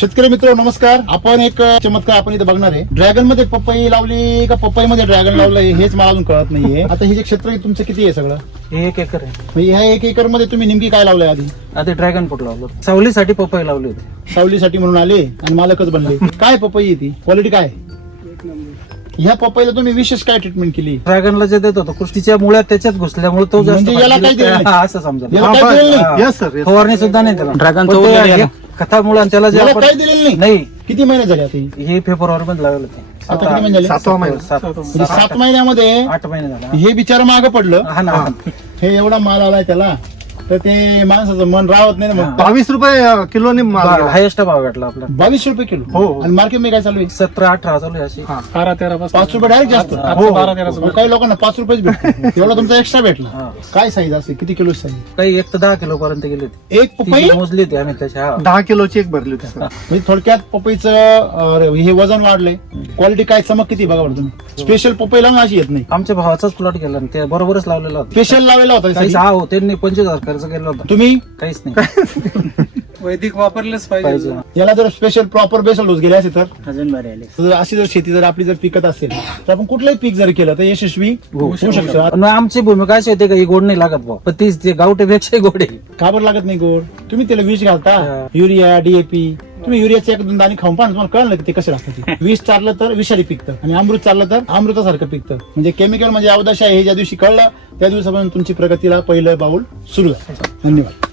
शेतकरी मित्र नमस्कार. आपण एक चमत्कार आपण इथे बघणार आहे. ड्रॅगनमध्ये पपई लावली का पपई मध्ये ड्रॅगन लावलंय हेच मला अजून कळत नाहीये. आता हे जे क्षेत्र आहे तुमचं किती आहे सगळं? हे एक एकर आहे. म्हणजे ह्या एक एकरमध्ये तुम्ही नेमकी काय लावलंय आधी? आधी ड्रॅगन फ्रूट लावलं. सावलीसाठी पपई लावली होती. सावलीसाठी म्हणून आले आणि मालकच बनले. काय पपई आहे ती? क्वालिटी काय? ह्या पपईला तुम्ही विशेष काय ट्रीटमेंट केली? ड्रॅगनला जे देत होतो कुस्तीच्या मुळ्यात त्याच्याच घुसल्यामुळे तो जास्त म्हणजे याला काही दिलं नाही? हा, असं समजा याला काय दिलेलं नाही? हा. Yes, sir, yes. फवारणी सुद्धा नाही त्याला. ड्रॅगनचं पण तो वगैरे हे याला. कथामुळे आणि त्याला जे आपण काय दिलेलं नाही. नाही. किती महिने झाले आता ही? हे फेब्रुवारी मध्ये लावलं होते. आता किती महिने झाले? सातवा महिना. सात म्हणजे सात महिन्यामध्ये आठ महिने झाले हे बिचार मागं पडलं. हा ना. हे एवढा माल आलाय त्याला. तर ते माणसाचं मन राहत नाही ना मग बावीस रुपये किलोने माल गेला. हायेस्ट भाव भेटला आपला. बावीस रुपये किलो. हो, हो. आणि मार्केटमध्ये काय चालू आहे? सतरा अठरा चालू आहे अशी. बारा तेरा पाच रुपये डायरेक्ट जास्त. हो. बारा तेरा काही लोकांना पाच रुपयेच भेटतो एवढा तुमचा एक्स्ट्रा भेटला. हा. काय साईज असते किती किलो साईज काही एक तर दहा किलो पर्यंत गेली होती. एक पपई? ती मोजली होती आम्ही त्याच्या हा. दहा किलोची एक भरली होती सर. म्हणजे थोडक्यात पपईचं अं, हे वजन वाढलंय. क्वालिटी काय चमक किती बघा बरं तुम्ही. स्पेशल पपई लावून अशी येत नाही. आमच्या भावाचाच प्लॉट गेला आणि ते बरोबरच लावलेला होता. स्पेशल लावलेला होता. हा हो त्यांनी पंचवीस हजार खर्च केला होता. तुम्ही? काहीच नाही. वैदिक वापरलेच पाहिजे. याला जर स्पेशल प्रॉपर बेसल डोस गेले असे तर? अजून भारी आले. तर अशी जर शेती जर आपली जर पिकत असेल तर आपण कुठलंही पीक जर केलं तर यशस्वी होऊ शकतो. पण आमची भूमिका अशी होती का ही गोड नाही लागत भाऊ पण तीच ते गावठीपेक्षा गोड आहे. का बरं लागत नाही गोड? तुम्ही त्याला विष घालता? हा. युरिया डीएपी तुम्ही युरियाचे एक दोन दाणे खाऊन पहा ना, तुम्हाला कळलं की ते कसं लागतं ते. विष चाललं तर विषारी पिकतं आणि अमृत चाललं तर अमृतासारखं पिकतं. म्हणजे केमिकल म्हणजे अवदश आहे हे ज्या दिवशी कळलं त्या दिवसापासून तुमची प्रगतीला पहिलं बाऊल सुरू झालं. धन्यवाद.